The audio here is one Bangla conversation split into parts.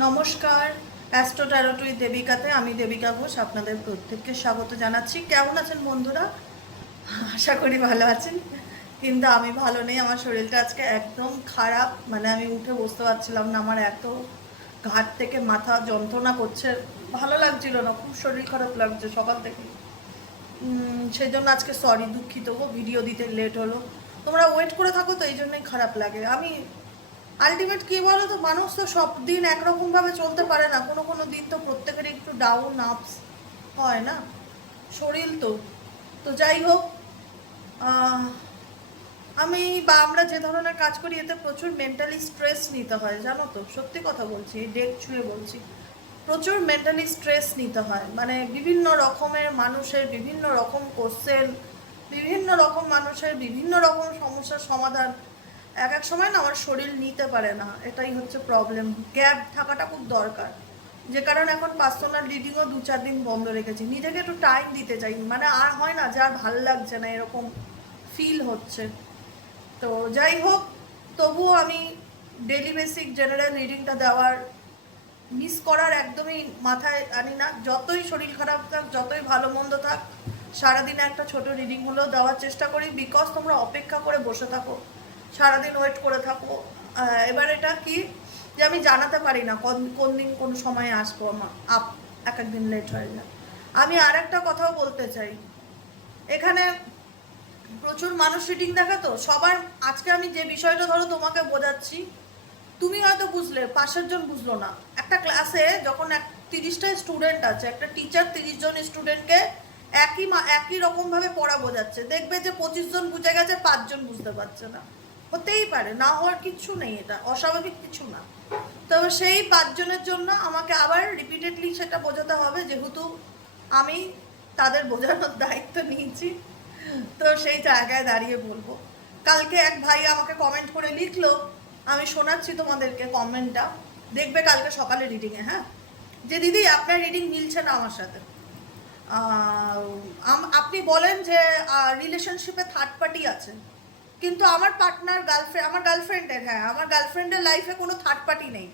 নমস্কার, অ্যাস্ট্রো ট্যারোট উইথ দেবিকাতে আমি দেবিকা ঘোষ আপনাদের প্রত্যেককে স্বাগত জানাচ্ছি। কেমন আছেন বন্ধুরা? আশা করি ভালো আছেন, কিন্তু আমি ভালো নেই। আমার শরীরটা আজকে একদম খারাপ, মানে আমি উঠে বসতে পারছিলাম না। আমার এত ঘাট থেকে মাথা যন্ত্রণা করছে, ভালো লাগছিল না, খুব শরীর খারাপ লাগছে সকাল থেকে। সেই জন্য আজকে সরি, দুঃখিত গো, ভিডিও দিতে লেট হলো। তোমরা ওয়েট করে থাকো তো, এই জন্যই খারাপ লাগে। আমি আলটিমেট কি বলো তো, মানুষ তো সব দিন একরকম ভাবে চলতে পারে না, কোনো কোনো দিন তো প্রত্যেকের একটু ডাউন আপস হয় না, শরীর তো। তো যাই হোক, আহ, আমি বা আমরা যে ধরনের কাজ করি এতে প্রচুর মেন্টালি স্ট্রেস নিতে হয়, জানো তো, সত্যি কথা বলছি, এই ডেক ছুঁয়ে বলছি। প্রচুর মেন্টালি স্ট্রেস নিতে হয়, মানে বিভিন্ন রকমের মানুষের বিভিন্ন রকম কোশ্চেন, বিভিন্ন রকম মানুষের বিভিন্ন রকম সমস্যার সমাধান এক এক সময় না আমার শরীর নিতে পারে না, এটাই হচ্ছে প্রবলেম। গ্যাপ থাকাটা খুব দরকার, যে কারণে এখন পার্সোনাল রিডিংও 2-4 দিন বন্ধ রেখেছি, নিজেকে একটু টাইম দিতে চাই। মানে আর হয় না, যার ভাল লাগছে না এরকম ফিল হচ্ছে। তো যাই হোক, তবুও আমি ডেলি বেসিক জেনারেল রিডিংটা দেওয়ার, মিস করার একদমই মাথায় আনি না। যতই শরীর খারাপ থাক, যতই ভালো মন্দ থাক, সারাদিনে একটা ছোট রিডিং হলেও দেওয়ার চেষ্টা করি। বিকজ তোমরা অপেক্ষা করে বসে থাকো, সারাদিন ওয়েট করে থাকো। এবার এটা কি, যে আমি জানাতে পারি না কোন কোন দিন কোন সময়ে আসবো, আমার এক এক দিন লেট হয়ে যায়। আমি আর একটা কথাও বলতে চাই, এখানে প্রচুর মানুষ রিডিং দেখা তো সবার। আজকে আমি যে বিষয়টা ধরো তোমাকে বোঝাচ্ছি, তুমি হয়তো বুঝলে, পাশের জন বুঝলো না। একটা ক্লাসে যখন 30টা স্টুডেন্ট আছে, একটা টিচার 30 জন স্টুডেন্টকে একই রকম ভাবে পড়া বোঝাচ্ছে, দেখবে যে 25 জন বুঝে গেছে, 5 জন বুঝতে পারছে না। হতেই পারে, না হওয়ার কিছু নেই, এটা অস্বাভাবিক কিছু না। তবে সেই 5 জনের জন্য আমাকে আবার রিপিটেডলি সেটা বোঝাতে হবে, যেহেতু আমি তাদের বোঝানোর দায়িত্ব নিয়েছি। তো সেই জায়গায় দাঁড়িয়ে বলবো, কালকে এক ভাই আমাকে কমেন্ট করে লিখলো, আমি শোনাচ্ছি তোমাদেরকে কমেন্টটা, দেখবে কালকে সকালে রিডিংয়ে, হ্যাঁ, যে দিদি আপনার রিডিং মিলছে না আমার সাথে। আপনি বলেন যে রিলেশনশিপে থার্ড পার্টি আছে, কিন্তু আমার পার্টনার গার্লফ্রেন্ড, আমার গার্লফ্রেন্ডের, হ্যাঁ, আমার গার্লফ্রেন্ডের লাইফে কোনো থার্ড পার্টি নেই।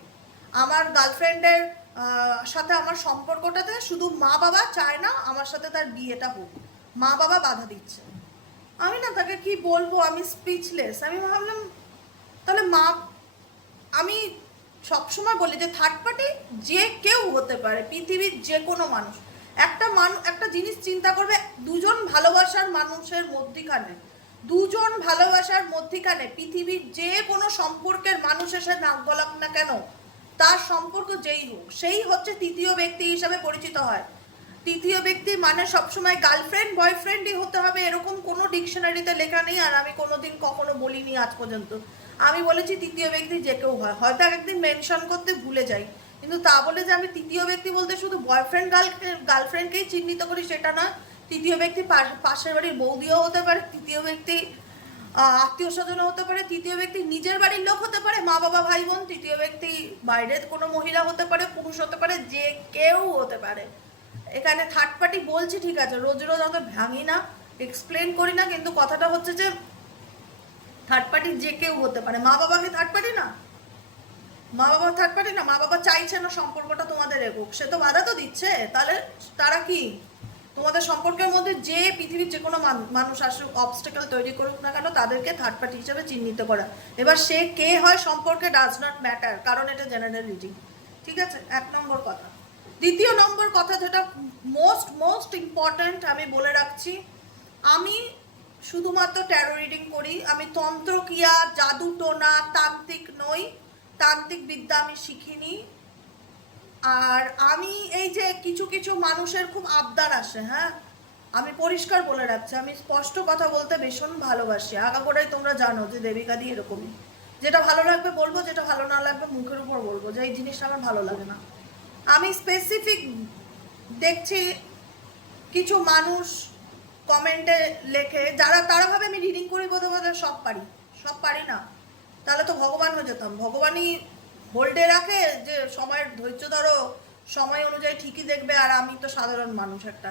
আমার গার্লফ্রেন্ডের সাথে আমার সম্পর্কটাতে শুধু মা বাবা চায় না আমার সাথে তার বিয়েটা হোক, মা বাবা বাধা দিচ্ছে। আমি না তাকে কি বলবো, আমি স্পিচলেস। আমি ভাবলাম, তাহলে মা, আমি সবসময় বলি যে থার্ড পার্টি যে কেউ হতে পারে, পৃথিবীর যে কোনো মানুষ। একটা জিনিস চিন্তা করবে, দুজন ভালোবাসার মানুষের মধ্যিখানে, দুজন ভালোবাসার মধ্যিখানে পৃথিবীর যে কোনো সম্পর্কের মানুষ এসে নাক গলাক না কেন, তার সম্পর্ক যেই হোক, সেই হচ্ছে তৃতীয় ব্যক্তি হিসাবে পরিচিত হয়। তৃতীয় ব্যক্তি মানে সবসময় গার্লফ্রেন্ড বয়ফ্রেন্ডই হতে হবে এরকম কোনো ডিকশনারিতে লেখা নেই, আর আমি কোনোদিন কখনো বলিনি আজ পর্যন্ত। আমি বলেছি তৃতীয় ব্যক্তি যে কেউ হয়, হয়তো একদিন মেনশন করতে ভুলে যাই, কিন্তু তা বলে যে আমি তৃতীয় ব্যক্তি বলতে শুধু বয়ফ্রেন্ড গার্লফ্রেন্ডকেই চিহ্নিত করি সেটা নয়। তৃতীয় ব্যক্তি পাশের বাড়ির বৌদিও হতে পারে, তৃতীয় ব্যক্তি আত্মীয় স্বজনও হতে পারে, তৃতীয় ব্যক্তি নিজের বাড়ির লোক হতে পারে, মা বাবা ভাই বোন, তৃতীয় ব্যক্তি বাইরের কোনো মহিলা হতে পারে, পুরুষ হতে পারে, যে কেউ হতে পারে। এখানে থার্ড পার্টি বলছি ঠিক আছে, রোজ রোজ অত ভাঙি না, এক্সপ্লেন করি না, কিন্তু কথাটা হচ্ছে যে থার্ড পার্টি যে কেউ হতে পারে। মা বাবাকে থার্ড পার্টি না, মা বাবা থার্ড পার্টি না, মা বাবা চাইছে না সম্পর্কটা তোমাদের এগোক, সে তো বাধা তো দিচ্ছে। তাহলে তারা কি, তোমাদের সম্পর্কের মধ্যে যে পৃথিবীর যে কোনো মানুষ আসুক, অবস্টেকেল তৈরি করুক না কেন, তাদেরকে থার্ড পার্টি হিসেবে চিহ্নিত করা। এবার সে কে হয় সম্পর্কে ডাজ নট ম্যাটার, কারণ এটা জেনারেল রিডিং। ঠিক আছে, 1 নম্বর কথা। দ্বিতীয় নম্বর কথা, যেটা মোস্ট মোস্ট ইম্পর্ট্যান্ট, আমি বলে রাখছি, আমি শুধুমাত্র ট্যারো রিডিং করি, আমি তন্ত্রক্রিয়া, জাদু টোনা, তান্ত্রিক নই, তান্ত্রিক বিদ্যা আমি শিখিনি। আর আমি এই যে কিছু কিছু মানুষের খুব আবদার আসে, হ্যাঁ, আমি পরিষ্কার বলে রাখছি, আমি স্পষ্ট কথা বলতে ভীষণ ভালোবাসি, আগাগোড়াই তোমরা জানো যে দেবিকা দি এরকমই। যেটা ভালো লাগবে বলবো, যেটা ভালো না লাগবে মুখের উপর বলবো যে এই জিনিসটা আমার ভালো লাগে না। আমি স্পেসিফিক দেখছি কিছু মানুষ কমেন্টে লেখে, যারা তারা ভাবে আমি রিডিং করি বোধ বোধ সব পারি, সব পারি না। তাহলে তো ভগবান হয়ে যেতাম, ভগবানই হোল্ডে রাখে যে সময়ের ধৈর্য ধরো, সময় অনুযায়ী ঠিকই দেখবে, আর আমি তো সাধারণ মানুষ একটা।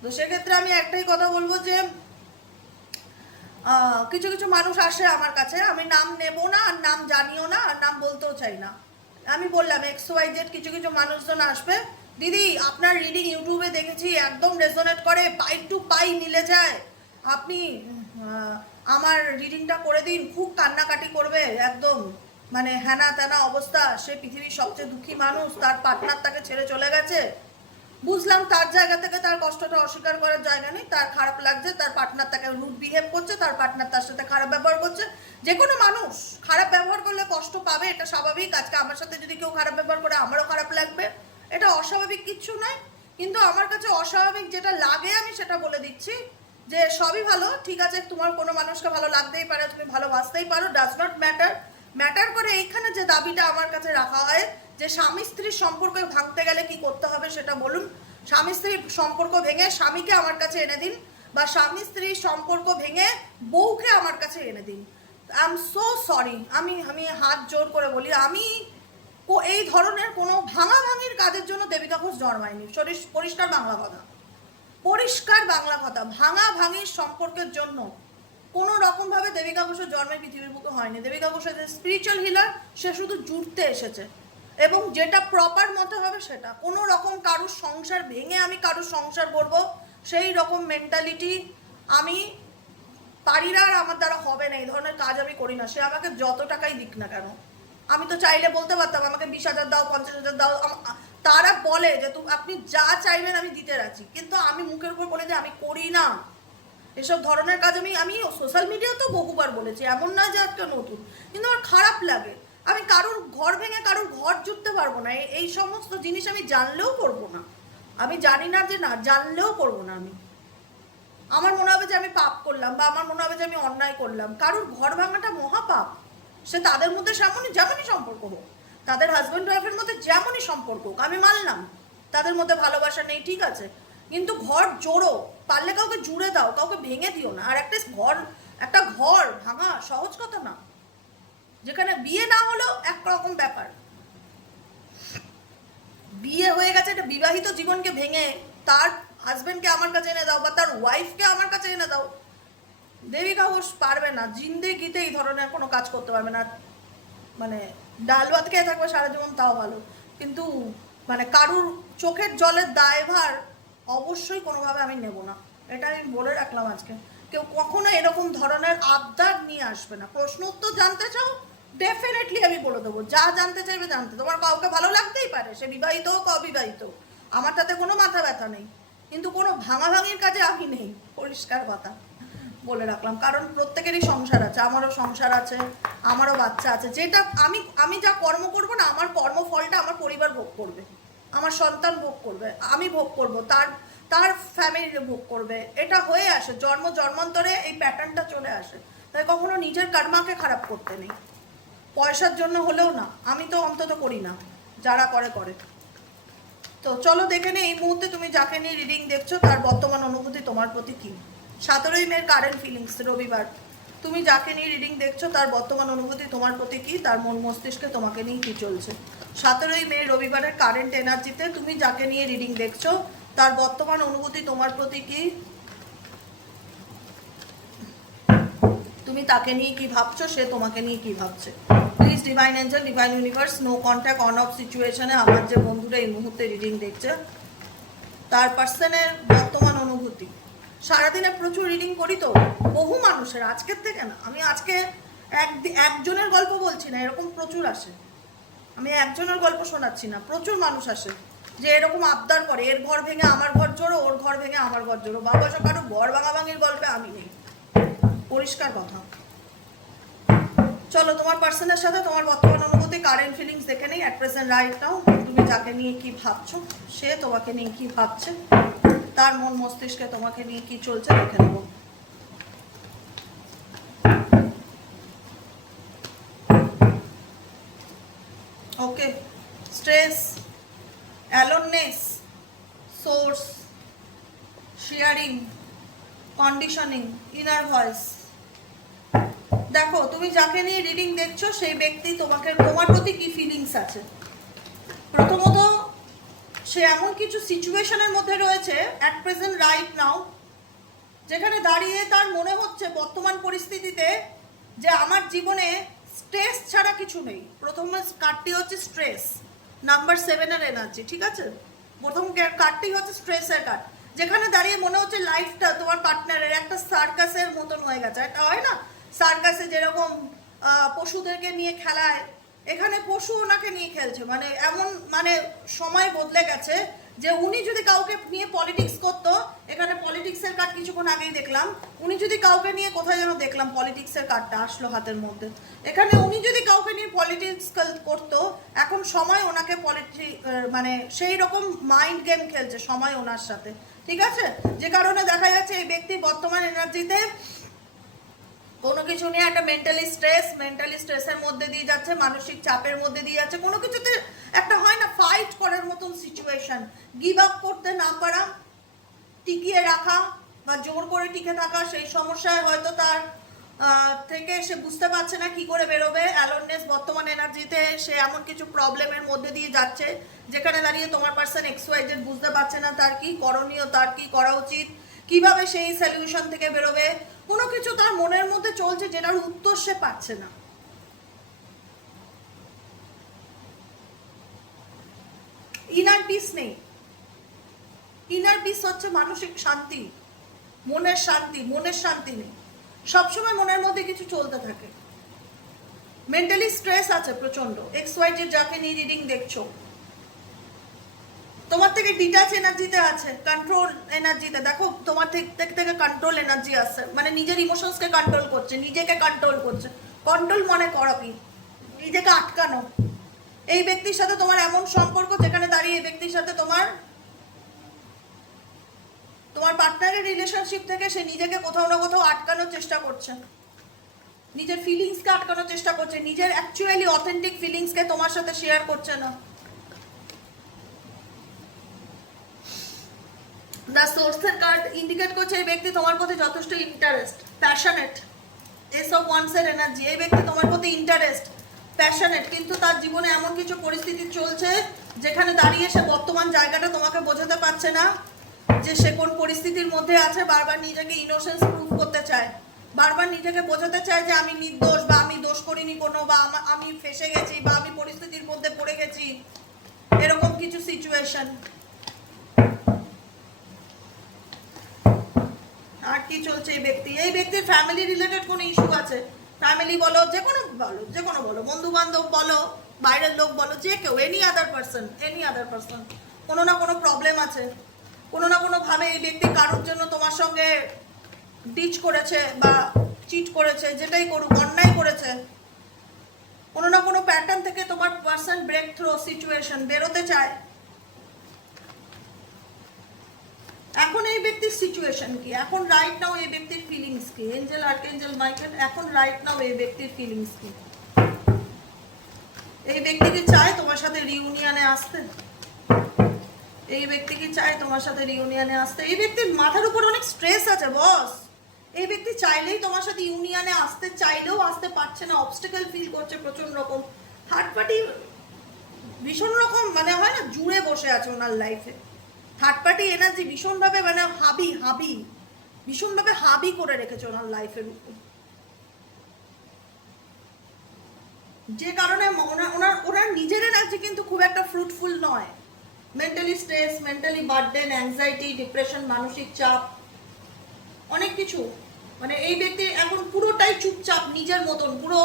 তো সেক্ষেত্রে আমি একটাই কথা বলবো যে কিছু কিছু মানুষ আসে আমার কাছে, আমি নাম নেব না, আর নাম জানিও না, আর নাম বলতেও চাই না। আমি বললাম XYZ কিছু কিছু মানুষজন আসবে, দিদি আপনার রিডিং ইউটিউবে দেখেছি একদম রেজোনেট করে, পাই টু পাই মিলে যায়, আপনি আমার রিডিংটা করে দিন, খুব কান্নাকাটি করবে একদম, মানে হ্যানা ত্যানা অবস্থা, সে পৃথিবীর সবচেয়ে দুঃখী মানুষ, তার পার্টনার তাকে ছেড়ে চলে গেছে। বুঝলাম তার জায়গা থেকে তার কষ্টটা অস্বীকার করার জায়গা নেই, তার খারাপ লাগছে, তার পার্টনার তাকে রুড বিহেভ করছে, তার পার্টনার তার সাথে খারাপ ব্যবহার করছে। যে কোনো মানুষ খারাপ ব্যবহার করলে কষ্ট পাবে, এটা স্বাভাবিক। আজকে আমার সাথে যদি কেউ খারাপ ব্যবহার করে আমারও খারাপ লাগবে, এটা অস্বাভাবিক কিচ্ছু নয়। কিন্তু আমার কাছে অস্বাভাবিক যেটা লাগে আমি সেটা বলে দিচ্ছি, যে সবই ভালো ঠিক আছে, তোমার কোনো মানুষকে ভালো লাগতেই পারে, তুমি ভালোবাসতেই পারো, ডাজ নট ম্যাটার। ম্যাটার করে এইখানে যে দাবিটা আমার কাছে রাখা হয় যে স্বামী স্ত্রীর সম্পর্ক ভাঙতে গেলে কি করতে হবে সেটা বলুন। স্বামী স্ত্রীর সম্পর্ক ভেঙে স্বামীকে আমার কাছে এনে দিন, বা স্বামী স্ত্রীর সম্পর্ক ভেঙে বউকে আমার কাছে এনে দিন। আই এম সো সরি, আমি আমি হাত জোর করে বলি, আমি এই ধরনের কোনো ভাঙাভাঙির কাজের জন্য দেবিকা ঘোষ জন্মায়নি। পরিষ্কার বাংলা কথা, পরিষ্কার বাংলা কথা, ভাঙাভাঙির সম্পর্কের জন্য কোনো রকমভাবে দেবিকা ঘোষের জন্মের পৃথিবীর বুকে হয়নি। দেবিকা ঘোষের যে স্পিরিচুয়াল হিলার, সে শুধু জুড়তে এসেছে, এবং যেটা প্রপার মতে হবে সেটা। কোনো রকম কারুর সংসার ভেঙে আমি কারুর সংসার করবো সেই রকম মেন্টালিটি আমি পারি না, আর আমার দ্বারা হবে না। এই ধরনের কাজ আমি করি না, সে আমাকে যত টাকাই দিক না কেন। আমি তো চাইলে বলতে পারতাম আমাকে 20,000 দাও, 50,000 দাও, তারা বলে যে তুমি আপনি যা চাইবেন আমি দিতে রাজি, কিন্তু আমি মুখের উপর বলে যে আমি করি না এসব ধরনের কাজ। আমি সোশ্যাল মিডিয়াতেও বহুবার বলেছি, এমন না যে আজকে নতুন, কিন্তু আমার খারাপ লাগে। আমি কারোর ঘর ভেঙে কারোর ঘর জুটতে পারবো না, এই সমস্ত জিনিস আমি জানলেও করবো না। আমি জানি না যে না জানলেও করবো না। আমার মনে হবে যে আমি পাপ করলাম, বা আমার মনে হবে যে আমি অন্যায় করলাম। কারোর ঘর ভাঙাটা মহাপাপ। সে তাদের মধ্যে যেমনই সম্পর্ক হোক, তাদের হাজব্যান্ড ওয়াইফের মধ্যে যেমনই সম্পর্ক হোক, আমি মানলাম তাদের মধ্যে ভালোবাসা নেই, ঠিক আছে, কিন্তু ঘর জোড়ো, পারলে কাউকে জুড়ে দাও, কাউকে ভেঙে দিও না। আর একটা ঘর ভাঙা সহজ কথা না, যেখানে বিয়ে না হলেও একরকম ব্যাপার, বিয়ে হয়ে গেছে, একটা বিবাহিত জীবনকে ভেঙে তার হাজবেন্ডকে আমার কাছে এনে দাও, বা তার ওয়াইফকে আমার কাছে এনে দাও। দেবিকা ঘোষ পারবে না, জিন্দেগিতে এই ধরনের কোনো কাজ করতে পারবে না। মানে ডাল ভাত খেয়ে থাকবে সারা জীবন তাও ভালো, কিন্তু মানে কারুর চোখের জলের দায়ভার অবশ্যই কোনোভাবে আমি নেব না, এটা আমি বলে রাখলাম আজকে। কেউ কখনো এরকম ধরনের আবদার নিয়ে আসবে না। প্রশ্ন উত্তর জানতে চাও, ডেফিনেটলি আমি বলে দেবো, যা জানতে চাইবে জানতে। তোমার কাউকে ভালো লাগতেই পারে, সে বিবাহিত হোক অবিবাহিত, আমার তাতে কোনো মাথা ব্যথা নেই, কিন্তু কোনো ভাঙাভাঙির কাজে আমি নেই, পরিষ্কার কথা বলে রাখলাম। কারণ প্রত্যেকেরই সংসার আছে, আমারও সংসার আছে, আমারও বাচ্চা আছে। যেটা আমি যা কর্ম করব না, আমার কর্মফলটা আমার পরিবার ভোগ করবে, আমার সন্তান ভোগ করবে, আমি ভোগ করব, তার ফ্যামিলি ভোগ করবে। এটা হয়ে আসে, জন্মান্তরে এই প্যাটার্নটা চলে আসে। তাই কখনো নিজের কর্মাকে খারাপ করতে নেই, পয়সার জন্য হলেও না। আমি তো অন্তত করি না, যারা করে করে। তো চলো দেখে নে এই মুহূর্তে তুমি যাকে নিয়ে রিডিং দেখছো তার বর্তমান অনুভূতি তোমার প্রতি কী। 17ই মের কারেন্ট ফিলিংস, রবিবার। তুমি যাকে নিয়ে রিডিং দেখছো তার বর্তমান অনুভূতি তোমার প্রতি কী, তার মন মস্তিষ্কে তোমাকে নিয়ে কী চলছে। 17ই মে রবিবারের কারেন্ট এনার্জিতে তুমি যাকে নিয়ে রিডিং দেখছো তার বর্তমান অনুভূতি তোমার প্রতি কী, তুমি তাকে নিয়ে কি ভাবছো, সে তোমাকে নিয়ে কি ভাবছে। Please divine angel, divine universe, no contact, on off সিচুয়েশনে আমার যে বন্ধুরা এই মুহূর্তে রিডিং দেখছে তার পার্সনের বর্তমান অনুভূতি। সারাদিনে প্রচুর রিডিং করি তো, বহু মানুষের, আজকের থেকে না, আমি আজকে একজনের গল্প বলছি না, এরকম প্রচুর আসে। আমি একজনের গল্প শোনাচ্ছি না, প্রচুর মানুষ আসে যে এরকম আবদার করে, এর ঘর ভেঙে আমার ঘর জোড়ো, ওর ঘর ভেঙে আমার ঘর জোড়ো। বাবা কারো ঘর ভাঙাভাঙির গল্পে আমি নেই, পরিষ্কার কথা। চলো তোমার পার্সনের সাথে তোমার বর্তমান অনুভূতি, কারেন্ট ফিলিংস দেখে নেই অ্যাট প্রেজেন্ট রাইট নাও। তুমি যাকে নিয়ে কি ভাবছো, সে তোমাকে নিয়ে কি ভাবছে, তার মন মস্তিষ্কে তোমাকে নিয়ে কি চলছে দেখে নেব। Okay, stress, aloneness, source, sharing, conditioning, inner voice. দেখো তুমি যাকে নিয়ে রিডিং দেখছো সেই ব্যক্তি তোমার প্রতি কি ফিলিংস আছে। প্রথমত সে এমন কিছু সিচুয়েশনের মধ্যে রয়েছে অ্যাট প্রেজেন্ট রাইট নাও, যেখানে দাঁড়িয়ে তার মনে হচ্ছে বর্তমান পরিস্থিতিতে যে আমার জীবনে স্ট্রেস ছাড়া কিছু নেই। প্রথম কার্ডটি হচ্ছে স্ট্রেস, নাম্বার 7 এর এনার্জি, ঠিক আছে? প্রথম কার্ডটি হচ্ছে স্ট্রেসের কার্ড, যেখানে দাঁড়িয়ে মনে হচ্ছে লাইফটা তোমার পার্টনারের একটা সার্কাসের মতন হয়ে গেছে। একটা হয় না সার্কাসে যেরকম পশুদেরকে নিয়ে খেলায়, এখানে পশু ওনাকে নিয়ে খেলছে। মানে এমন, মানে সময় বদলে গেছে যে উনি যদি কাউকে নিয়ে পলিটিক্স করতো, এখানে পলিটিক্সের কার্ড কিছুক্ষণ আগেই দেখলাম, উনি যদি কাউকে নিয়ে, কোথায় যেন দেখলাম পলিটিক্সের কার্ডটা আসলো হাতের মধ্যে, এখানে উনি যদি কাউকে নিয়ে পলিটিক্স করতো, এখন সময় ওনাকে মানে সেই রকম মাইন্ড গেম খেলছে সময় ওনার সাথে, ঠিক আছে? যে কারণে দেখা যাচ্ছে এই ব্যক্তি বর্তমান এনার্জিতে কোনো কিছু নিয়ে একটা মেন্টালি স্ট্রেসের মধ্যে দিয়ে যাচ্ছে, মানসিক চাপের মধ্যে দিয়ে যাচ্ছে। কোনো কিছুতে একটা হয় না ফাইট করার মতন সিচুয়েশন, গিভ আপ করতে না পারা, টিকিয়ে রাখা বা জোর করে টিকে থাকা, সেই সমস্যায় হয়তো তার থেকে সে বুঝতে পারছে না কি করে বেরোবে। অ্যালোননেস বর্তমান এনার্জিতে সে এমন কিছু প্রবলেমের মধ্যে দিয়ে যাচ্ছে যেখানে দাঁড়িয়ে তোমার পার্সন XYZ বুঝতে পারছে না তার কি করণীয়, তার কি করা উচিত, কিভাবে সেই সলিউশন থেকে বেরোবে। কোনো কিছু তার মনের মধ্যে চলছে যেটার উত্তর সে পাচ্ছে না। ইনার পিস নেই। ইনার পিস হচ্ছে মানসিক শান্তি, মনের শান্তি নেই। সবসময় মনের মধ্যে কিছু চলতে থাকে। মেন্টালি স্ট্রেস আছে প্রচন্ড। XYZ যাকে নিয়ে রিডিং দেখছো, তোমার থেকে ডিটাচ এনার্জিতে আছে, কন্ট্রোল এনার্জিতে। দেখো তোমার থেকে কন্ট্রোল এনার্জি আসছে, মানে নিজের ইমোশনসকে কন্ট্রোল করছে, নিজেকে কন্ট্রোল করছে। কন্ট্রোল মানে করো কি? নিজেকে আটকানো। এই ব্যক্তির সাথে তোমার এমন সম্পর্ক যেখানে দাঁড়িয়ে এই ব্যক্তির সাথে তোমার পার্টনারের রিলেশনশিপ থেকে সে নিজেকে কোথাও না কোথাও আটকানোর চেষ্টা করছে, নিজের ফিলিংসকে আটকানোর চেষ্টা করছে, নিজের অ্যাকচুয়ালি অথেন্টিক ফিলিংসকে তোমার সাথে শেয়ার করছে না। দ্য সোর্সের কার্ড ইন্ডিকেট করছে এই ব্যক্তি তোমার প্রতি যথেষ্ট ইন্টারেস্ট, প্যাশনেট। এস অফ ওয়ান্সের এনার্জি, এই ব্যক্তি তোমার প্রতি ইন্টারেস্ট, প্যাশনেট, কিন্তু তার জীবনে এমন কিছু পরিস্থিতি চলছে যেখানে দাঁড়িয়ে সে বর্তমান জায়গাটা তোমাকে বোঝাতে পারছে না যে সে কোন পরিস্থিতির মধ্যে আছে। বারবার নিজেকে ইনোসেন্স প্রুভ করতে চায়, বারবার নিজেকে বোঝাতে চায় যে আমি নির্দোষ, বা আমি দোষ করিনি কোনো, বা আমি ফেসে গেছি, বা আমি পরিস্থিতির মধ্যে পড়ে গেছি, এরকম কিছু সিচুয়েশন। আর কি চলছে এই ব্যক্তির ফ্যামিলি রিলেটেড কোনো ইস্যু আছে। ফ্যামিলি বলো, যে কোনো বলো, বন্ধু বান্ধব বলো, বাইরের লোক বলো, যে কেউ, এনি আদার পার্সন, কোনো না কোনো প্রবলেম আছে। কোনো না কোনো ভাবে এই ব্যক্তি কারোর জন্য তোমার সঙ্গে ডিচ করেছে বা চিট করেছে, যেটাই করুক, অন্যায় করেছে। কোনো না কোনো প্যাটার্ন থেকে তোমার পার্সন ব্রেক থ্রু সিচুয়েশন বেরোতে চায়। এখন এই ব্যক্তির সিচুয়েশন কি, এখন রাইট নাও এই ব্যক্তির ফিলিংস কি? এঞ্জেল, আর্কএঞ্জেল মাইকেল, এখন রাইট নাও এই ব্যক্তির ফিলিংস কি? এই ব্যক্তি কি চায় তোমার সাথে রিউনিয়নে আসতে? এই ব্যক্তি কি চায় তোমার সাথে রিউনিয়নে আসতে? এই ব্যক্তির মাথার উপর অনেক স্ট্রেস আছে বস। এই ব্যক্তি চাইলেই তোমার সাথে ইউনিয়নে আসতে চাইলেও আসতে পারছে না, অবস্টাকেল ফিল করছে প্রচন্ড রকম। থার্ড পার্টি ভীষণ রকম, মানে হয় না, জুড়ে বসে আছে ওনার লাইফে। থার্ড পার্টি এনার্জি ভীষণভাবে, মানে ভীষণভাবে হাবি করে রেখেছে ওনার লাইফের উপর, যে কারণে ওনার নিজের এনার্জি কিন্তু খুব একটা ফ্রুটফুল নয়। Mentally stress, mentally burden, anxiety, depression, মানসিক চাপ, অনেক কিছু। মানে এই ব্যক্তি এখন পুরোটাই চুপচাপ, নিজের মতন, পুরো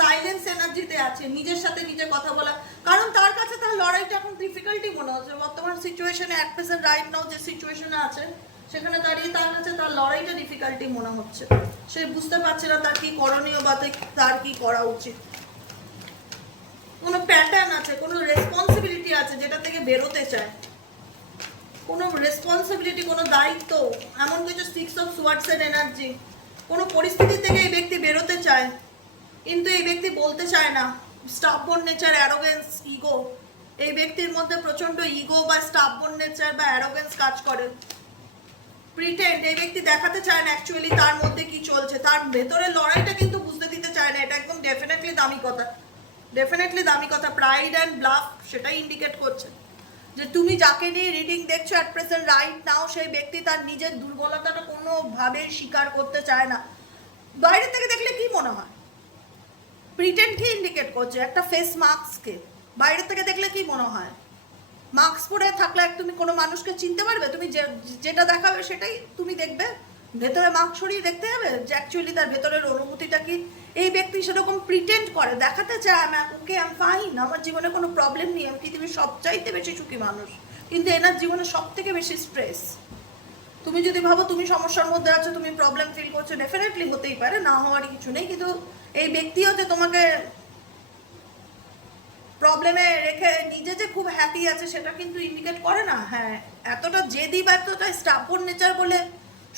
সাইলেন্স এনার্জিতে আছে, নিজের সাথে নিজে কথা বলা। কারণ তার কাছে তার লড়াইটা এখন ডিফিকাল্টি মনে হচ্ছে বর্তমান সিচুয়েশনে, অ্যাট প্রেজেন্ট রাইট নাও যে সিচুয়েশনে আছে সেখানে দাঁড়িয়ে তার কাছে তার লড়াইটা ডিফিকাল্টি মনে হচ্ছে। সে বুঝতে পারছে না তার কি করণীয় বা তার কি করা উচিত। কোনো প্যাটার্ন আছে, কোনো রেসপন্সিবিলিটি আছে যেটা থেকে বেরোতে চায়, কোনো রেসপন্সিবিলিটি, কোনো দায়িত্ব, এমন কিছু। 6 অফ সোয়ার্ডসের এনার্জি, কোনো পরিস্থিতি থেকে এই ব্যক্তি বেরোতে চায় কিন্তু এই ব্যক্তি বলতে চায় না। স্টাববর্ন নেচার, অ্যারোগেন্স, ইগো, এই ব্যক্তির মধ্যে প্রচন্ড ইগো বা স্টাববর্ন নেচার বা অ্যারোগেন্স কাজ করে। প্রিটেন্ড, এই ব্যক্তি দেখাতে চায় না অ্যাকচুয়ালি তার মধ্যে কি চলছে, তার ভেতরের লড়াইটা কিন্তু বুঝতে দিতে চায় না। এটা একদম ডেফিনেটলি দামি কথা। প্রাইড অ্যান্ড ব্লাফ সেটাই ইন্ডিকেট করছে যে তুমি যাকে নিয়ে রিডিং দেখছো অ্যাট প্রেজেন্ট রাইট নাও, সেই ব্যক্তি তার নিজের দুর্বলতাটা কোনোভাবেই স্বীকার করতে চায় না। বাইরে থেকে দেখলে কি মনে হয়? প্রিটেন্ডকে ইন্ডিকেট করছে, একটা ফেস মাস্ককে। বাইরে থেকে দেখলে কি মনে হয়? মাস্ক পরে থাকলে তুমি কোনো মানুষকে চিনতে পারবে? তুমি যেটা দেখাবে সেটাই তুমি দেখবে? ভেতরে মাস্ক সরিয়ে দেখতে হবে যে অ্যাকচুয়ালি তার ভেতরের অনুভূতিটা কি। এই ব্যক্তি সেরকম প্রিটেন্ড করে, দেখাতে চায় আমি ওকে আই এম ফাইন, আমার জীবনে কোনো প্রবলেম নেই, আমি পৃথিবীর সবচাইতে বেশি সুখী মানুষ, কিন্তু এনার জীবনে সব থেকে বেশি স্ট্রেস। তুমি যদি ভাবো তুমি সমস্যার মধ্যে আছো, তুমি প্রবলেম ফিল করছো, ডেফিনেটলি হতেই পারে, না হওয়ারই কিছু নেই, কিন্তু এই ব্যক্তিও যে তোমাকে প্রবলেমে রেখে নিজে যে খুব হ্যাপি আছে সেটা কিন্তু ইন্ডিকেট করে না। হ্যাঁ, এতটা জেদি বা এতটা স্টাবন নেচার বলে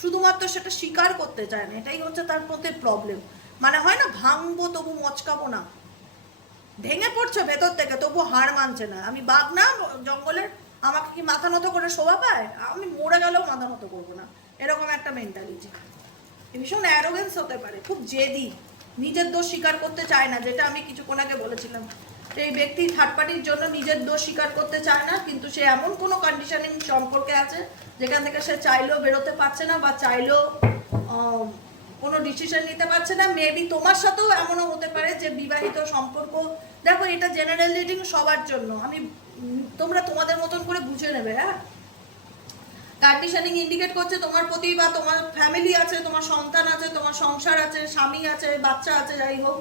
শুধুমাত্র সেটা স্বীকার করতে চায় না, এটাই হচ্ছে তার মধ্যে প্রবলেম। মানে হয় না, ভাঙবো তবু মচকাবো না, ভেঙে পড়ছে ভেতর থেকে তবু হার মানছে না। আমি বাঘ না জঙ্গলের, আমাকে কি মাথা নত করে শোভা পায়? আমি মরে গেলেও মাথা নত করবো না, এরকম একটা মেন্টালিটি। ভীষণ অ্যারোগেন্স হতে পারে, খুব জেদি, নিজের দোষ স্বীকার করতে চায় না, যেটা আমি কিছুক্ষণ আগে বলেছিলাম। এই ব্যক্তি থার্ড পার্টির জন্য নিজের দোষ স্বীকার করতে চায় না, কিন্তু সে এমন কোনো কন্ডিশনিং সম্পর্কে আছে যেখান থেকে সে চাইলেও বেরোতে পারছে না, বা চাইলেও কোনো ডিসিশন নিতে পারছে না। মেবি তোমার সাথেও এমনও হতে পারে যে বিবাহিত সম্পর্ক, দেখো এটা জেনারেল রিডিং সবার জন্য, আমি তোমরা তোমাদের মতন করে বুঝে নেবে। হ্যাঁ, কন্ডিশনিং ইন্ডিকেট করছে তোমার প্রতি, বা তোমার ফ্যামিলি আছে, তোমার সন্তান আছে, তোমার সংসার আছে, স্বামী আছে, বাচ্চা আছে, যাই হোক,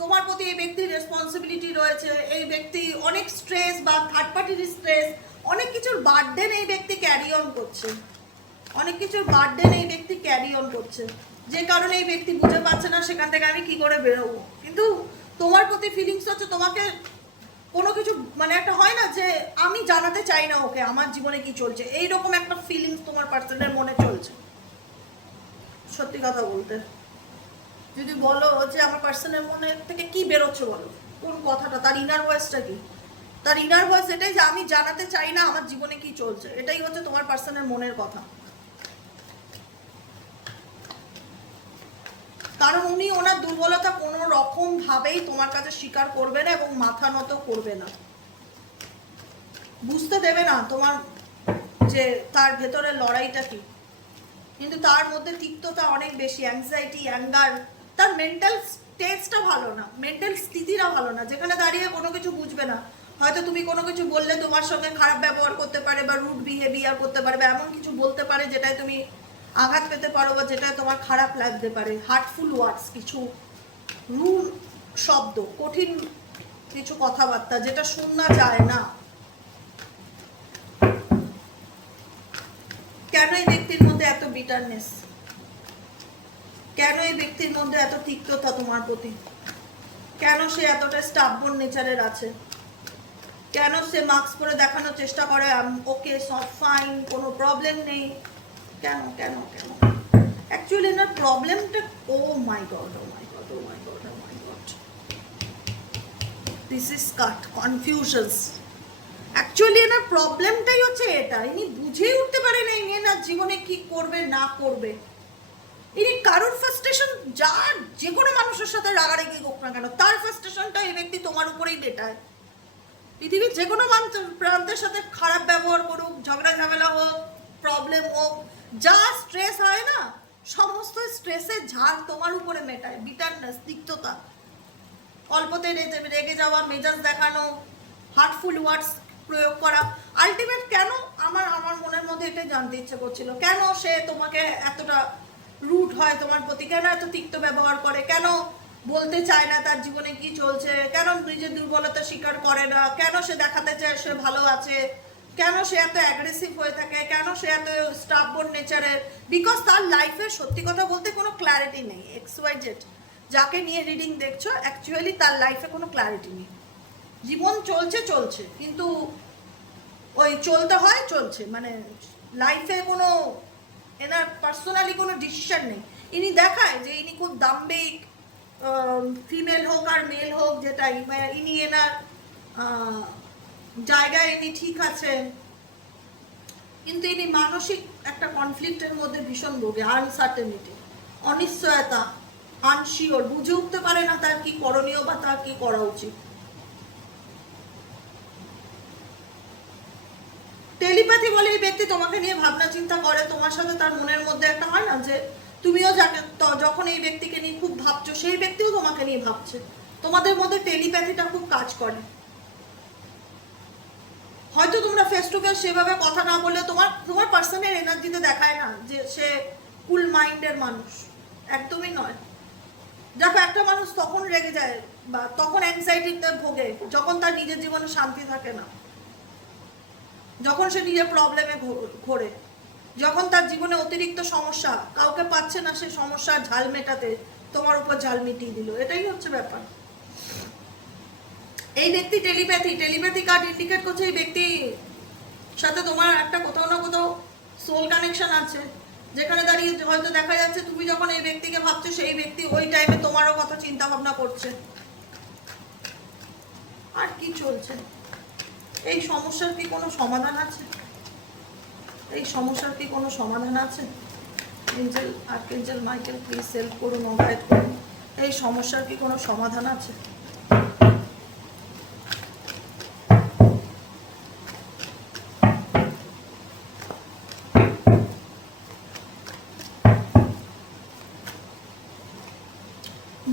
তোমার প্রতি এই ব্যক্তির রেসপন্সিবিলিটি রয়েছে। এই ব্যক্তি অনেক স্ট্রেস বা থার্ড পার্টির স্ট্রেস, অনেক কিছুর বার্ডেন এই ব্যক্তি ক্যারি অন করছে, অনেক কিছুর বার্ডেন এই ব্যক্তি ক্যারি অন করছে, যে কারণে এই ব্যক্তি বুঝে পাচ্ছে না সেখান থেকে আমি কি করে বেরোবো। কিন্তু তোমার প্রতি ফিলিংস হচ্ছে তোমাকে কোনো কিছু, মানে একটা হয় না যে আমি জানাতে চাই না ওকে আমার জীবনে কি চলছে, এইরকম একটা ফিলিংস তোমার পার্সনের মনে চলছে। সত্যি কথা বলতে, যদি বলো যে আমার পার্সনের মনে থেকে কি বেরোচ্ছে, বলো কোন কথাটা, তার ইনার ভয়েসটা কি? তার ইনার ভয়েস এটাই যে আমি জানাতে চাই না আমার জীবনে কি চলছে, এটাই হচ্ছে তোমার পার্সনের মনের কথা। কারণ উনি ওনার দুর্বলতা কোনো রকম ভাবেই তোমার কাছে স্বীকার করবে না এবং মাথা নত করবে না, বুঝতে দেবে না তোমার যে তার ভেতরে লড়াইটা কি। কিন্তু তার মধ্যে তিক্ততা অনেক বেশি, অ্যাংজাইটি, অ্যাঙ্গার, তার মেন্টাল স্টেজটা ভালো না, মেন্টাল স্থিতিটা ভালো না, যেখানে দাঁড়িয়ে কোনো কিছু বুঝবে না। হয়তো তুমি কোনো কিছু বললে তোমার সঙ্গে খারাপ ব্যবহার করতে পারে, বা রুড বিহেভিয়ার করতে পারে, বা এমন কিছু বলতে পারে যেটায় তুমি আঘাত পেতে পারো, বা যেটায় তোমার খারাপ লাগতে পারে। হার্টফুল ওয়ার্ডস, কিছু রুড শব্দ, কঠিন কিছু কথাবার্তা যেটা শোনা যায় না। কেন এই ব্যক্তির মধ্যে এত বিটারনেস? কেন এই ব্যক্তির মধ্যে এত তিক্ততা তোমার প্রতি? কেন সে এতটা স্টাবন নেচারের আছে? কেন সে মাস্ক পরে দেখানোর চেষ্টা করে ওকে সব ফাইন, কোনো প্রবলেম নেই? কেন কেন কেন? অ্যাকচুয়ালি না প্রবলেমটা, oh my God, oh my God, oh my God, oh my God, this is cut confusions. Actually এনার প্রবলেমটাই হচ্ছে এটা, ইনি বুঝেই উঠতে পারে না ইনি এনার জীবনে কি করবে না করবে। ইনি কারোর ফার্স্টেশন, যার যে কোনো মানুষের সাথে রাগারাগি হোক না কেন, তার ফার্স্টেশনটা এই ব্যক্তি তোমার উপরেই বেটায়। পৃথিবীর যে কোনো প্রান্তের সাথে খারাপ ব্যবহার করুক, ঝগড়া ঝামেলা হোক, প্রবলেম হোক, যা স্ট্রেস হয় না, সমস্ত স্ট্রেসের ঝাড় তোমার উপরে মেটায়। বিটারনেস, তিক্ততা, অল্পতে রেগে যাওয়া, মেজাজ দেখানো, হার্টফুল ওয়ার্ডস প্রয়োগ করা, আলটিমেট কেন আমার আমার মনের মধ্যে এটাই জানতে ইচ্ছে করছিল, কেন সে তোমাকে এতটা রুড হয় তোমার প্রতি, কেন এত তিক্ত ব্যবহার করে, কেন বলতে চায় না তার জীবনে কি চলছে, কেন নিজের দুর্বলতা স্বীকার করে না, কেন সে দেখাতে চায় সে ভালো আছে, কেন সে এত অ্যাগ্রেসিভ হয়ে থাকে, কেন সে এত স্টাবন নেচারের। বিকজ তার লাইফে সত্যি কথা বলতে কোনো ক্ল্যারিটি নেই। XYZ যাকে নিয়ে রিডিং দেখছো, অ্যাকচুয়ালি তার লাইফে কোনো ক্ল্যারিটি নেই। জীবন চলছে চলছে, কিন্তু ওই চলতে হয় চলছে, মানে লাইফে কোনো এনার পার্সোনালি কোনো ডিসিশন নেই। ইনি দেখায় যে ইনি খুব দাম্ভিক, ফিমেল হোক আর মেল হোক যেটাই, ইনি এনার জায়গায় ইনি ঠিক আছেন, কিন্তু ইনি মানসিক একটা কনফ্লিক্টের মধ্যে ভীষণ ভোগে। আনসার্টেনিটি, অনিশ্চয়তা, আনশিওর, বুঝে উঠতে পারে না তার কি করণীয় বা তার কি করা উচিত। টেলিপ্যাথি বলে এই ব্যক্তি তোমাকে নিয়ে ভাবনা চিন্তা করে, তোমার সাথে তার মনের মধ্যে একটা হয় না যে তুমিও যাকে যখন এই ব্যক্তিকে নিয়ে খুব ভাবছো, সেই ব্যক্তিও তোমাকে নিয়ে ভাবছে। তোমাদের মধ্যে টেলিপ্যাথিটা খুব কাজ করে। হয়তো তোমরা ফেস টু ফেস সেভাবে কথা না বললে তোমার পার্সনের এনার্জিতে দেখায় না যে সে কুল মাইন্ডের মানুষ, একদমই নয়। দেখো, একটা মানুষ তখন রেগে যায় বা তখন অ্যাংজাইটিতে ভোগে যখন তার নিজের জীবনে শান্তি থাকে না, যখন সে নিজের প্রবলেমে ঘোরে, যখন তার জীবনে অতিরিক্ত সমস্যা, কাউকে পাচ্ছে না, সে সমস্যার ঝাল মেটাতে তোমার উপর ঝাল মিটিয়ে দিল। এটাই হচ্ছে ব্যাপার। এই ব্যক্তি টেলিপ্যাথি কার্ড ইন্ডিকেট করছে এই ব্যক্তির সাথে তোমার একটা কোথাও না কোথাও সোল কানেকশন আছে, যেখানে দাঁড়িয়ে হয়তো দেখা যাচ্ছে তুমি যখন এই ব্যক্তিকে ভাবছো, সেই ব্যক্তি ওই টাইমে তোমারও কথা চিন্তা ভাবনা করছে। আর কি চলছে? এই সমস্যার কি কোনো সমাধান আছে? এই সমস্যার কি কোনো সমাধান আছে? এঞ্জেল, আর্কএঞ্জেল মাইকেল, প্লিজ হেল্প করুন, গাইড করুন। এই সমস্যার কি কোনো সমাধান আছে?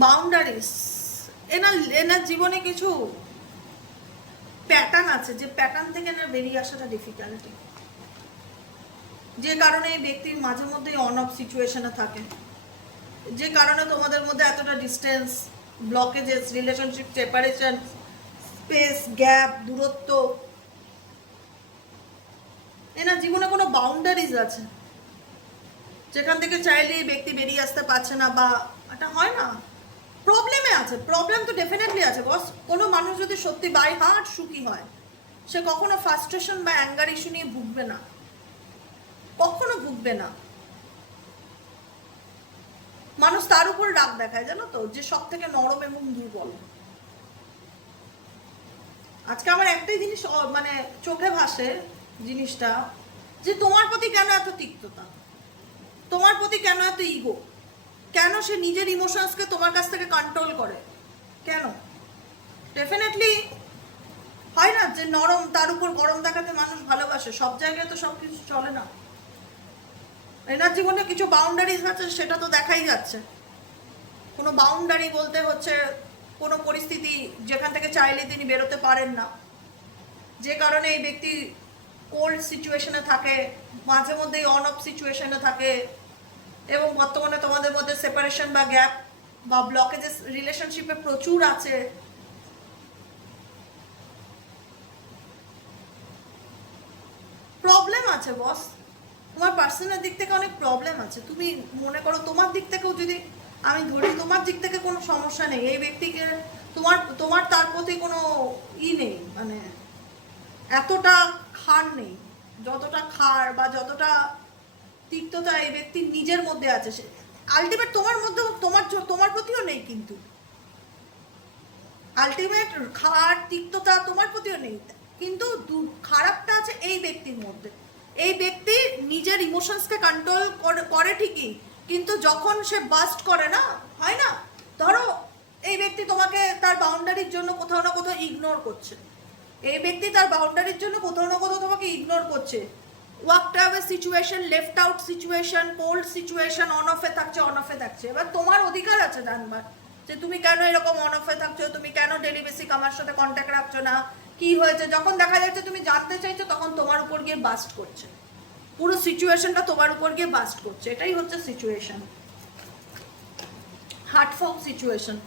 বাউন্ডারিজ, এনার জীবনে কিছু প্যাটার্ন আছে, যে প্যাটার্ন থেকে না বেরিয়ে আসাটা ডিফিকাল্টি, যে কারণে এই ব্যক্তির মাঝে মধ্যেই অন অফ সিচুয়েশনে থাকে, যে কারণে তোমাদের মধ্যে এতটা distance, blockages, relationship separation, space gap, দূরত্ব। এনার জীবনে কোনো বাউন্ডারিজ আছে যেখান থেকে চাইলে এই ব্যক্তি বেরিয়ে আসতে পারছে না, বা এটা হয় না, প্রবলেমে আছে। প্রবলেম তো ডেফিনেটলি আছে বস। কোনো মানুষ যদি সত্যি বাই হার্ট সুখী হয়, সে কখনো ফ্রাস্ট্রেশন বা অ্যাঙ্গার ইস্যু নিয়ে ভুগবে না, কখনো ভুগবে না। মানুষ তার উপর রাগ দেখায়, জানো তো, যে সব থেকে নরম এবং দুর্বল। আজকে আমার একটাই জিনিস মানে চোখে ভাসে জিনিসটা, যে তোমার প্রতি কেন এত তিক্ততা, তোমার প্রতি কেন এত ইগো, কেন সে নিজের ইমোশনসকে তোমার কাছ থেকে কন্ট্রোল করে, কেন? ডেফিনেটলি হয় না যে নরম তার উপর গরম দেখাতে মানুষ ভালোবাসে, সব জায়গায় তো সব কিছু চলে না। এনার জীবনে কিছু বাউন্ডারিজ আছে, সেটা তো দেখাই যাচ্ছে। কোনো বাউন্ডারি বলতে হচ্ছে কোনো পরিস্থিতি যেখান থেকে চাইলে তিনি বেরোতে পারেন না, যে কারণে এই ব্যক্তি কোল্ড সিচুয়েশনে থাকে, মাঝে মধ্যেই অন অফ সিচুয়েশনে থাকে, এবং বর্তমানে তোমাদের মধ্যে সেপারেশন বা গ্যাপ বা ব্লকেজেস রিলেশনশিপে প্রচুর আছে। প্রবলেম আছে বস, তোমার পার্সোনাল দিক থেকে অনেক প্রবলেম আছে। তুমি মনে করো তোমার দিক থেকেও যদি আমি ধরি, তোমার দিক থেকে কোনো সমস্যা নেই, এই ব্যক্তিকে তোমার তার প্রতি কোনো নেই, মানে এতটা খার নেই, যতটা খার বা যতটা তিক্ততা এই ব্যক্তির নিজের মধ্যে আছে। সে আলটিমেট তোমার মধ্যে তোমার প্রতিও নেই, কিন্তু আলটিমেট খার তিক্ততা তোমার প্রতিও নেই, কিন্তু খারাপটা আছে এই ব্যক্তির মধ্যে। এই ব্যক্তি নিজের ইমোশনসকে কন্ট্রোল করে ঠিকই, কিন্তু যখন সে বাস্ট করে না, হয় না, ধরো এই ব্যক্তি তোমাকে তার বাউন্ডারির জন্য কোথাও না কোথাও ইগনোর করছে, এই ব্যক্তি তার বাউন্ডারির জন্য কোথাও না কোথাও তোমাকে ইগনোর করছে, walked away situation, left out situation, cold situation, on অফে থাকছে। এবার তোমার অধিকার আছে জানবার যে তুমি কেন এরকম অন অফে থাকছো, তুমি কেন ডেলি বেসিক আমার সাথে কন্ট্যাক্ট রাখছো না, কি হয়েছে। যখন দেখা যাচ্ছে তুমি জানতে চাইছো, তখন তোমার উপর গিয়ে বাস্ট করছে, পুরো সিচুয়েশনটা তোমার উপর গিয়ে বাস্ট করছে। এটাই হচ্ছে সিচুয়েশন, হার্টফর্ম সিচুয়েশন,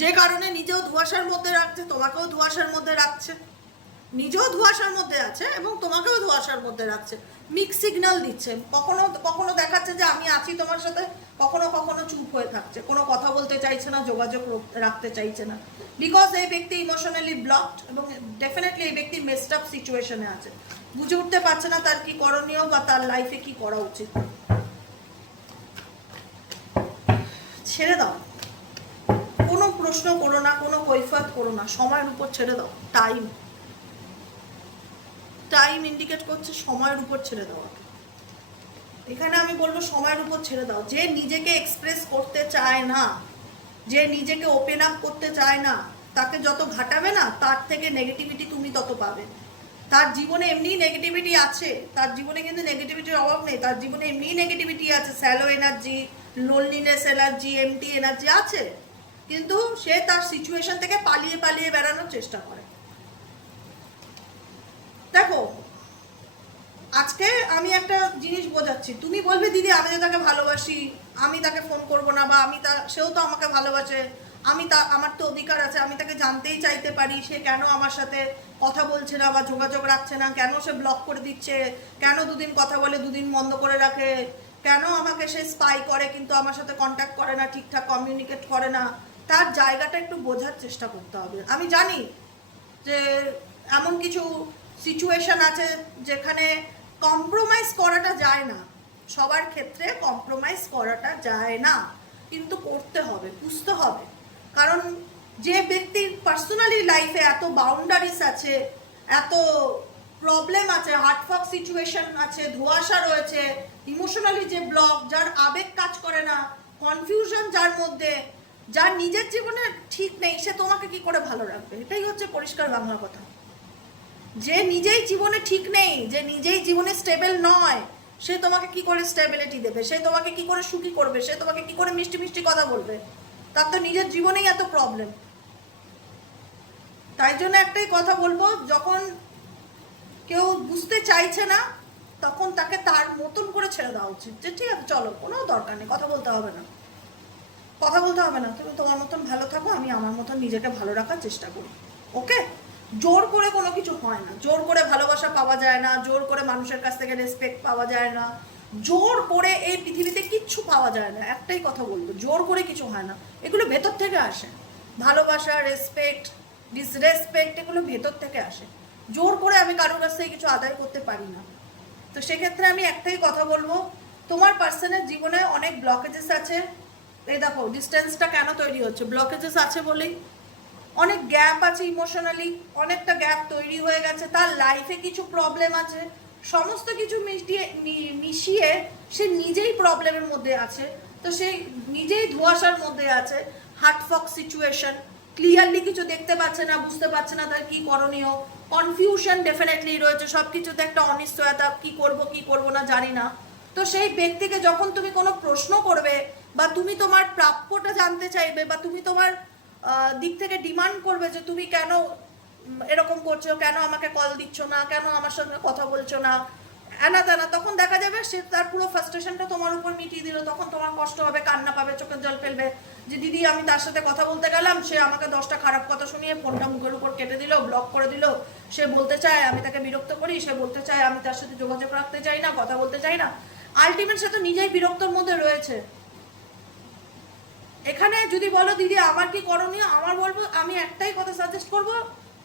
যে কারণে নিজেও ধোঁয়াশার মধ্যে রাখছে, তোমাকেও ধোঁয়াশার মধ্যে রাখছে, নিজেও ধোঁয়াশার মধ্যে আছে এবং তোমাকেও ধোঁয়াশার মধ্যে রাখছে, মিক্স সিগন্যাল দিচ্ছে। কখনো কখনো দেখাচ্ছে যে আমি আছি তোমার সাথে, কখনো কখনো চুপ হয়ে থাকছে, কোনো কথা বলতে চাইছে না, যোগাযোগ রাখতে চাইছে না, বিকজ এই ব্যক্তি ইমোশনালি ব্লকড এবং ডেফিনেটলি এই ব্যক্তি মেসড আপ সিচুয়েশনে আছে, বুঝে উঠতে পারছে না তার কি করণীয় বা তার লাইফে কি করা উচিত। ছেড়ে দাও, কোনো প্রশ্ন করো না, কোনো কৈফিয়ত করো না, সময়ের উপর ছেড়ে দাও। টাইম ইন্ডিকেট করছে সময়ের উপর ছেড়ে দেওয়া। এখানে আমি বলবো সময়ের উপর ছেড়ে দাও। যে নিজেকে এক্সপ্রেস করতে চায় না, যে নিজেকে ওপেন আপ করতে চায় না, তাকে যত ঘাটাবে না, তার থেকে নেগেটিভিটি তুমি তত পাবে। তার জীবনে এমনি নেগেটিভিটি আছে, তার জীবনে কিন্তু নেগেটিভিটির অভাব নেই, তার জীবনে এমনি নেগেটিভিটি আছে, shallow energy, loneliness energy, empty energy আছে, কিন্তু সে তার সিচুয়েশন থেকে পালিয়ে পালিয়ে বেড়ানোর চেষ্টা করে। দেখো, আজকে আমি একটা জিনিস বোঝাচ্ছি, তুমি বলবে দিদি আমি তো তাকে ভালোবাসি, আমি তাকে ফোন করব না, বা সেও তো আমাকে ভালোবাসে, আমার তো অধিকার আছে, আমি তাকে জানতেই চাইতে পারি সে কেন আমার সাথে কথা বলছে না বা যোগাযোগ রাখছে না, কেন সে ব্লক করে দিচ্ছে, কেন দুদিন কথা বলে দুদিন বন্ধ করে রাখে, কেন আমাকে সে স্পাই করে কিন্তু আমার সাথে কন্ট্যাক্ট করে না, ঠিকঠাক কমিউনিকেট করে না। তার জায়গাটা একটু বোঝার চেষ্টা করতে হবে। আমি জানি যে এমন কিছু সিচুয়েশন আছে যেখানে কম্প্রোমাইজ করাটা যায় না, সবার ক্ষেত্রে কম্প্রোমাইজ করাটা যায় না, কিন্তু করতে হবে, বুঝতে হবে। কারণ যে ব্যক্তির পার্সোনালি লাইফে এত বাউন্ডারিজ আছে, এত প্রবলেম আছে, হার্টফক সিচুয়েশন আছে, ধোঁয়াশা রয়েছে, ইমোশনালি যে ব্লক, যার আবেগ কাজ করে না, কনফিউশন যার মধ্যে, যার নিজের জীবনে ঠিক নেই, সে তোমাকে কি করে ভালো রাখবে? এটাই হচ্ছে পরিষ্কার বাংলা কথা। যে নিজেই জীবনে ঠিক নেই, যে নিজেই জীবনে স্টেবল নয়, সে তোমাকে কি করে স্টেবিলিটি দেবে? সে তোমাকে কি করে সুখী করবে? সে তোমাকে কি করে মিষ্টি মিষ্টি কথা বলবে? তার তো নিজের জীবনেই এত প্রবলেম। তাই জন্য একটাই কথা বলবো, যখন কেউ বুঝতে চাইছে না তখন তাকে তার মতন করে ছেড়ে দেওয়া উচিত, যে ঠিক আছে চলো, কোনো দরকার নেই, কথা বলতে হবে না, কথা বলতে হবে না, তুমি তোমার মতন ভালো থাকো, আমি আমার মতন নিজেকে ভালো রাখার চেষ্টা করি। ওকে? জোর করে কোনো কিছু হয় না, জোর করে ভালোবাসা পাওয়া যায় না, জোর করে মানুষের কাছ থেকে রেসপেক্ট পাওয়া যায় না, জোর করে এই পৃথিবীতে কিচ্ছু পাওয়া যায় না। একটাই কথা বলবো, জোর করে কিছু হয় না, এগুলো ভেতর থেকে আসে। ভালোবাসা, রেসপেক্ট, ডিসরেসপেক্ট, এগুলো ভেতর থেকে আসে। জোর করে আমি কারোর কাছ থেকে কিছু আদায় করতে পারি না। তো সেক্ষেত্রে আমি একটাই কথা বলবো, তোমার পার্সনের জীবনে অনেক ব্লকেজেস আছে। এই দেখো ডিস্টেন্সটা কেন তৈরি হচ্ছে, ব্লকেজেস আছে বলেই। অনেক গ্যাপ আছে ইমোশনালি, অনেকটা গ্যাপ তৈরি হয়ে গেছে, তার লাইফে কিছু প্রবলেম আছে, সমস্ত কিছু মিশিয়ে সে নিজেই প্রবলেমের মধ্যে আছে। তো সে নিজেই ধোঁয়াশার মধ্যে আছে, হার্টফক সিচুয়েশন, ক্লিয়ারলি কিছু দেখতে পাচ্ছে না, বুঝতে পারছে না তার কি করণীয়, কনফিউশন ডেফিনেটলি রয়েছে, সব কিছুতে একটা অনিশ্চয়তা, কি করব না জানি না। তো সেই ব্যক্তিকে যখন তুমি কোনো প্রশ্ন করবে, বা তুমি তোমার প্রাপ্যটা জানতে চাইবে, বা তুমি তোমার দিক থেকে ডিমান্ড করবে যে তুমি কেন এরকম করছো, কেন আমাকে কল দিচ্ছ না, কেন আমার সঙ্গে কথা বলছো না, এনা তেনা, তখন দেখা যাবে সে তার পুরো ফ্রাস্ট্রেশনটা তোমার উপর মিটিয়ে দিল। তখন তোমার কষ্ট হবে, কান্না পাবে, চোখের জল ফেলবে, যে দিদি আমি তার সাথে কথা বলতে গেলাম, সে আমাকে 10টা খারাপ কথা শুনিয়ে ফোনটা মুখের উপর কেটে দিল, ব্লক করে দিল। সে বলতে চায় আমি তাকে বিরক্ত করি, সে বলতে চায় আমি তার সাথে যোগাযোগ রাখতে চাই না, কথা বলতে চাই না। আলটিমেট সে তো নিজেই বিরক্তর মধ্যে রয়েছে। এখানে যদি বলো দিদি আমার কি করণীয়, আমার বলবো, আমি একটাই কথা সাজেস্ট করবো,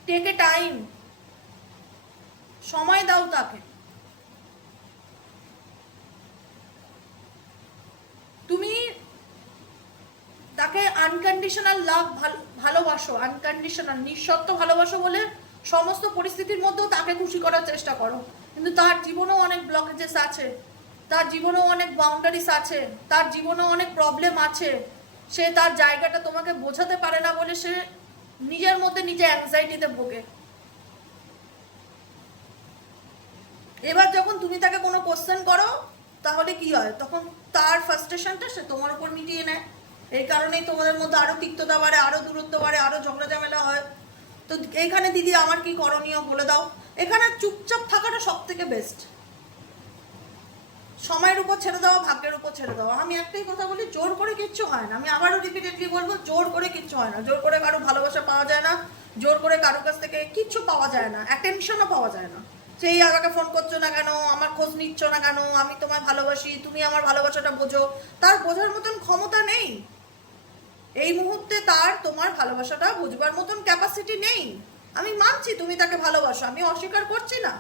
টেক এ টাইম, সময় দাও তাকে। তুমি তাকে আনকন্ডিশনাল লাভ, ভালোবাসো, আনকন্ডিশনাল নিঃশর্ত ভালোবাসো বলে সমস্ত পরিস্থিতির মধ্যেও তাকে খুশি করার চেষ্টা করো। কিন্তু তার জীবনেও অনেক ব্লকেজেস আছে, তার জীবনেও অনেক বাউন্ডারিস আছে, তার জীবনেও অনেক প্রবলেম আছে। সে তার জায়গাটা তোমাকে বোঝাতে পারে না বলে সে নিজের মধ্যে নিজে অ্যাংজাইটিতে ভোগে। এবার যখন তুমি তাকে কোনো কোশ্চেন করো, তাহলে কি হয়, তখন তার ফ্রাস্ট্রেশনটা সে তোমার উপর মিটিয়ে নেয়। এই কারণেই তোমাদের মধ্যে আরো তিক্ততা বাড়ে, আরো দূরত্ব বাড়ে, আরো ঝগড়া ঝামেলা হয়। তো এইখানে দিদি আমার কি করণীয় বলে দাও। এখানে চুপচাপ থাকাটা সব থেকে বেস্ট। সময়ের উপর ছেড়ে দেওয়া, ভাগ্যের উপর ছেড়ে দেওয়া। আমি একটাই কথা বলি, জোর করে কিচ্ছু হয় না। আমি আবারও রিপিটেডলি বলবো, জোর করে কিচ্ছু হয় না। জোর করে কারো ভালোবাসা পাওয়া যায় না, জোর করে কারো কাছ থেকে কিচ্ছু পাওয়া যায় না, অ্যাটেনশনও পাওয়া যায় না। সেই আমাকে ফোন করছো না কেন, আমার খোঁজ নিচ্ছ না কেন, আমি তোমায় ভালোবাসি, তুমি আমার ভালোবাসাটা বোঝো, তার বোঝার মতন ক্ষমতা নেই এই মুহূর্তে। তার তোমার ভালোবাসাটা বুঝবার মতন ক্যাপাসিটি নেই। আমি মানছি তুমি তাকে ভালোবাসো, আমি অস্বীকার করছি না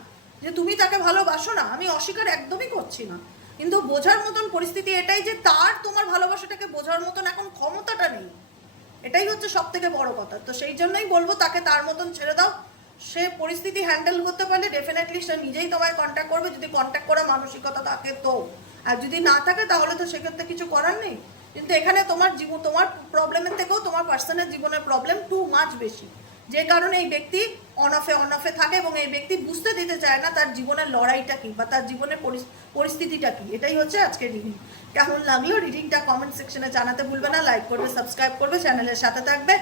যে তুমি তাকে ভালোবাসো না, আমি অস্বীকার একদমই করছি না। কিন্তু বোঝার মতন পরিস্থিতি এটাই যে তার তোমার ভালোবাসাটাকে বোঝার মতন এখন ক্ষমতাটা নেই। এটাই হচ্ছে সব থেকে বড় কথা। তো সেই জন্যই বলবো তাকে তার মতন ছেড়ে দাও। সে পরিস্থিতি হ্যান্ডেল করতে পারলে ডেফিনেটলি সে নিজেই তোমায় কন্ট্যাক্ট করবে, যদি কন্ট্যাক্ট করার মানসিকতা থাকে তো। আর যদি না থাকে তাহলে তো সেক্ষেত্রে কিছু করার নেই। কিন্তু এখানে তোমার জীবন, তোমার প্রবলেমের থেকেও তোমার পার্সোনাল জীবনের প্রবলেম টু মাচ বেশি। যে কারণে এই ব্যক্তি অন অফে থাকে এবং এই ব্যক্তি বুঝতে দিতে চায় না তার জীবনের লড়াইটা কি বা তার জীবনের পরিস্থিতিটা কি। এটাই হচ্ছে আজকের রিডিং। কেমন লাগলো রিডিংটা কমেন্ট সেকশনে জানাতে ভুলবে না, লাইক করবে, সাবস্ক্রাইব করবে, চ্যানেলের সাথে থাকবে,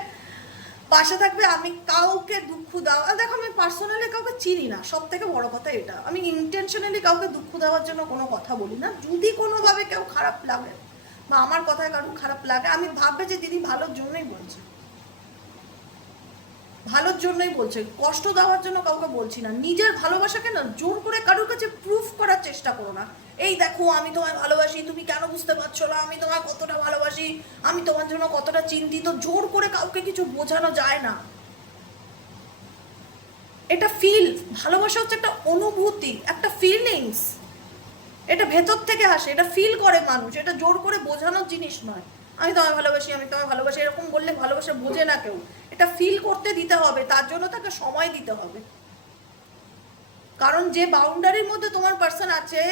পাশে থাকবে। আমি কাউকে দুঃখ দেওয়া, দেখো আমি পার্সোনালি কাউকে চিনি না, সব থেকে বড় কথা এটা। আমি ইন্টেনশনালি কাউকে দুঃখ দেওয়ার জন্য কোনো কথা বলি না। যদি কোনোভাবে কেউ খারাপ লাগে বা আমার কথায় কারণ খারাপ লাগে, আমি ভাববে যে দিদি ভালোর জন্যই বলছে, ভালোর জন্যই বলছে, কষ্ট দেওয়ার জন্য কাউকে বলছি না। নিজের ভালোবাসাকে না জোর করে কারোর কাছে প্রুফ করার চেষ্টা করো না। এই দেখো আমি তোমায় ভালোবাসি, তুমি কেন বুঝতে পারছো না, আমি তোমায় কতটা ভালোবাসি, আমি তোমার জন্য কতটা চিন্তিত। জোর করে কাউকে কিছু বোঝানো যায় না। এটা ফিল, ভালোবাসা হচ্ছে একটা অনুভূতি, একটা ফিলিংস। এটা ভেতর থেকে আসে, এটা ফিল করে মানুষ, এটা জোর করে বোঝানোর জিনিস নয়। আমি তোমায় ভালোবাসি, আমি তোমায় ভালোবাসি, এরকম বললে ভালোবাসা বোঝে না কেউ। এটা ফিল করতে দিতে হবে, তার জন্য তাকে সময় দিতে হবে। কারণ যে বাউন্ডারির মধ্যে তোমার পার্সন আছে,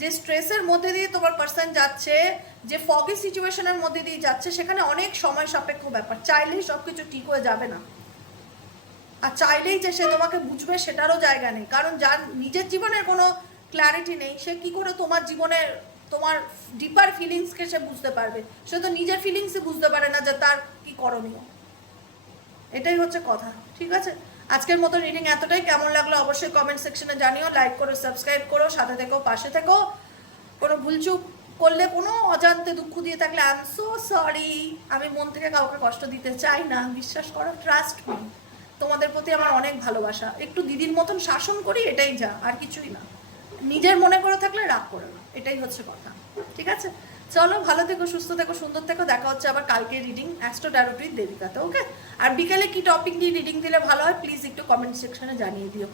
যে স্ট্রেসের মধ্যে দিয়ে তোমার পার্সন যাচ্ছে, যে ফগি সিচুয়েশনের মধ্যে দিয়ে যাচ্ছে, সেখানে অনেক সময় সাপেক্ষ ব্যাপার। চাইলেই সব কিছু ঠিক হয়ে যাবে না, আর চাইলেই যে সে তোমাকে বুঝবে সেটারও জায়গা নেই। কারণ যার নিজের জীবনের কোনো ক্ল্যারিটি নেই, সে কি করে তোমার জীবনের তোমার ডিপার ফিলিংসকে সে বুঝতে পারবে? সে তো নিজের ফিলিংসই বুঝতে পারে না যে তার কি করণীয়। এটাই হচ্ছে কথা, ঠিক আছে? আজকের মতো রিডিং এতটাই। কেমন লাগলো অবশ্যই কমেন্ট সেকশনে জানিও, লাইক করো, সাবস্ক্রাইব করো, সাথে থেকো, পাশে থেকো। কোনো ভুলচুক করলে, কোনো অজান্তে দুঃখ দিয়ে থাকলে আই এম সো সরি। আমি মন থেকে কাউকে কষ্ট দিতে চাই না, বিশ্বাস করো, ট্রাস্ট মি। তোমাদের প্রতি আমার অনেক ভালোবাসা। একটু দিদির মতন শাসন করি, এটাই যা, আর কিছুই না। নিজের মনে করে থাকলে রাগ করে না, এটাই হচ্ছে কথা, ঠিক আছে? চলো, ভালো থেকো, সুস্থ থেকো, সুন্দর থেকো। দেখা হচ্ছে আবার কালকে রিডিং অ্যাস্ট্রো ট্যারোটির দেবিকাতে, ওকে? আর বিকেলে কি টপিক নিয়ে রিডিং দিলে ভালো হয় প্লিজ একটু কমেন্ট সেকশনে জানিয়ে দিও।